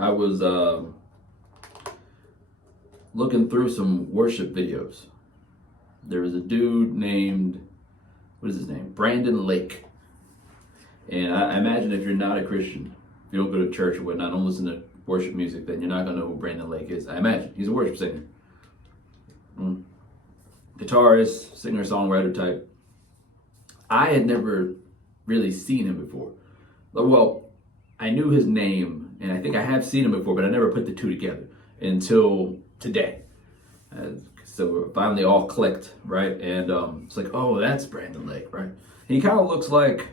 I was looking through some worship videos. There was a dude named, what is his name? Brandon Lake. And I imagine if you're not a Christian, if you don't go to church or whatnot, don't listen to worship music, then you're not going to know who Brandon Lake is. I imagine. He's a worship singer. Guitarist, singer, songwriter type. I had never really seen him before. Well, I knew his name, and I think I have seen him before, but I never put the two together until today. So it finally all clicked, right? And it's like, oh, that's Brandon Lake, right? And he kind of looks like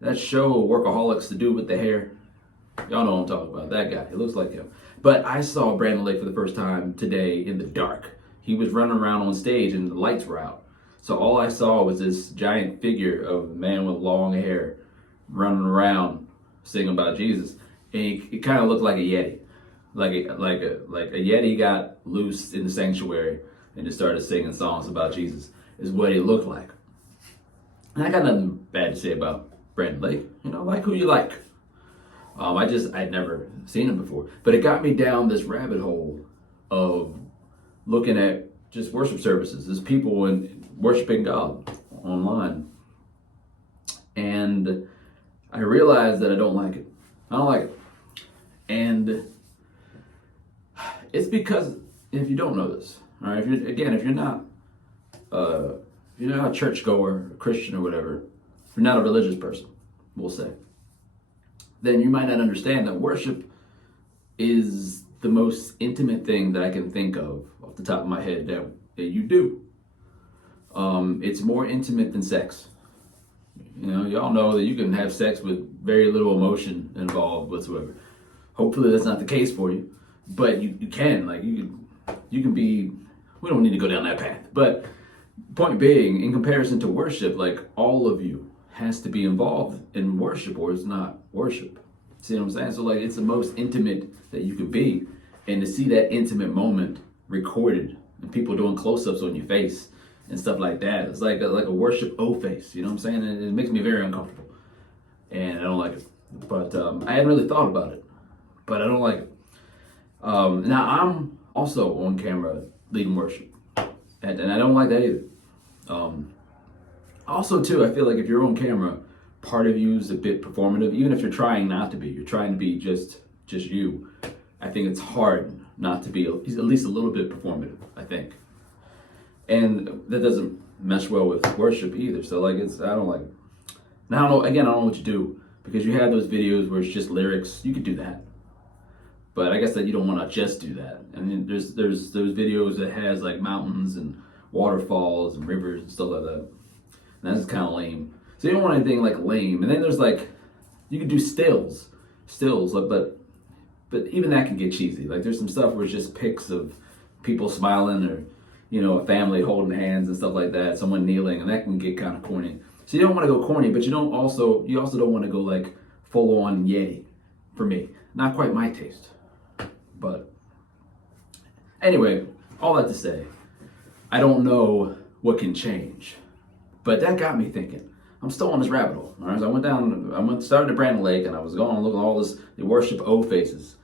that show Workaholics, the dude with the hair. Y'all know what I'm talking about, that guy. He looks like him. But I saw Brandon Lake for the first time today in the dark. He was running around on stage and the lights were out. So all I saw was this giant figure of a man with long hair running around singing about Jesus. And he kind of looked like a Yeti. Like a Yeti got loose in the sanctuary and just started singing songs about Jesus is what he looked like. And I got nothing bad to say about Brandon Lake. You know, like who you like. I'd never seen him before. But it got me down this rabbit hole of looking at just worship services. There's people worshiping God online. And I realized that I don't like it. I don't like it. And it's because, if you don't know this, all right, if you're not a churchgoer, a Christian or whatever, if you're not a religious person, we'll say, then you might not understand that worship is the most intimate thing that I can think of off the top of my head that you do. It's more intimate than sex. You know, y'all know that you can have sex with very little emotion involved whatsoever. Hopefully that's not the case for you, but you can. Like you can be. We don't need to go down that path. But point being, in comparison to worship, like all of you has to be involved in worship, or it's not worship. See what I'm saying? So like it's the most intimate that you could be, and to see that intimate moment recorded and people doing close-ups on your face and stuff like that, it's like a worship face. You know what I'm saying? And it makes me very uncomfortable, and I don't like it. But I hadn't really thought about it, but I don't like it. Now I'm also on camera leading worship, and I don't like that either. Also too, I feel like if you're on camera, part of you is a bit performative, even if you're trying not to be. You're trying to be just you. I think it's hard not to be at least a little bit performative, I think. And that doesn't mesh well with worship either. So like I don't like it. Now I don't know what you do, because you have those videos where it's just lyrics. You could do that. But I guess that you don't want to just do that. And then there's those videos that has like mountains and waterfalls and rivers and stuff like that. And that's kind of lame. So you don't want anything like lame. And then there's like, you can do stills, but even that can get cheesy. Like there's some stuff where it's just pics of people smiling, or you know, a family holding hands and stuff like that, someone kneeling, and that can get kind of corny. So you don't want to go corny, but you also don't want to go like full on Yeti. For me, not quite my taste. But anyway, all that to say, I don't know what can change, but that got me thinking. I'm still on this rabbit hole. All right, so I started at Brandon Lake, and I was going and looking at all the worship faces,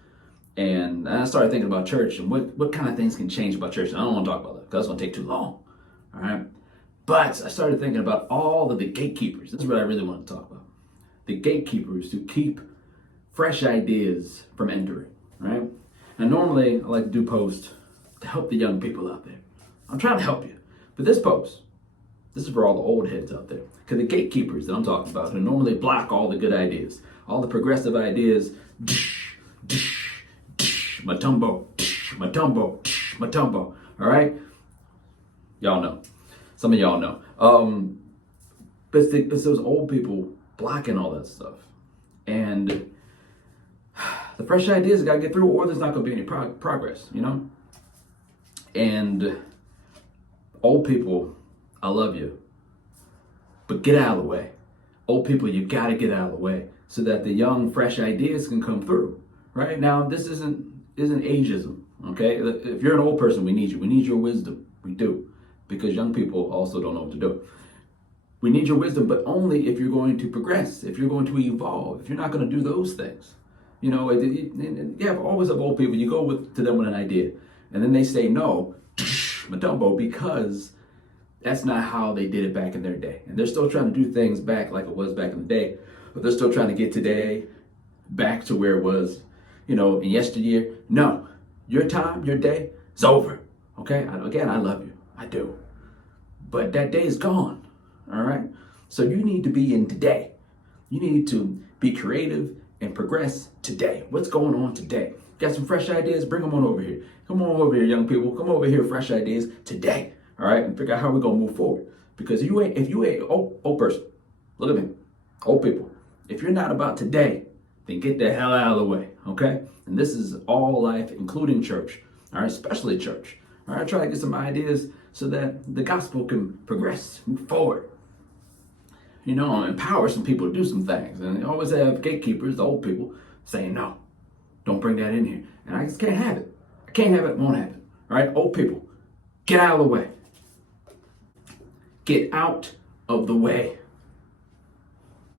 and I started thinking about church and what kind of things can change about church. And I don't want to talk about that because that's going to take too long. All right, but I started thinking about all of the gatekeepers. This is what I really want to talk about: the gatekeepers who keep fresh ideas from entering. Right. And normally I like to do posts to help the young people out there. I'm trying to help you, but this is for all the old heads out there. Because the gatekeepers that I'm talking about, who normally block all the good ideas, all the progressive ideas, matumbo, all right? Y'all know. Some of y'all know. But it's those old people blocking all that stuff. And the fresh ideas got to get through, or there's not going to be any progress, you know? And old people, I love you, but get out of the way. Old people, you got to get out of the way so that the young, fresh ideas can come through, right? Now, this isn't ageism, okay? If you're an old person, we need you. We need your wisdom. We do, because young people also don't know what to do. We need your wisdom, but only if you're going to progress, if you're going to evolve. If you're not going to do those things, You know, you have always have old people. You go to them with an idea, and then they say no, Matumbo, because that's not how they did it back in their day. And they're still trying to do things back like it was back in the day, but they're still trying to get today back to where it was, you know, in yesteryear. No, your time, your day is over. Okay? Again, I love you. I do. But that day is gone. All right? So you need to be in today. You need to be creative and progress today. What's going on today? Got some fresh ideas? Bring them on over here. Come on over here, young people. Come over here, fresh ideas today. All right? And figure out how we're going to move forward. Because if you ain't old person, look at me, old people. If you're not about today, then get the hell out of the way, okay? And this is all life, including church, all right? Especially church. All right, try to get some ideas so that the gospel can progress, move forward. You know, empower some people to do some things. And they always have gatekeepers, the old people, saying, no, don't bring that in here. And I just can't have it. I can't have it, won't have it. All right, old people, get out of the way. Get out of the way.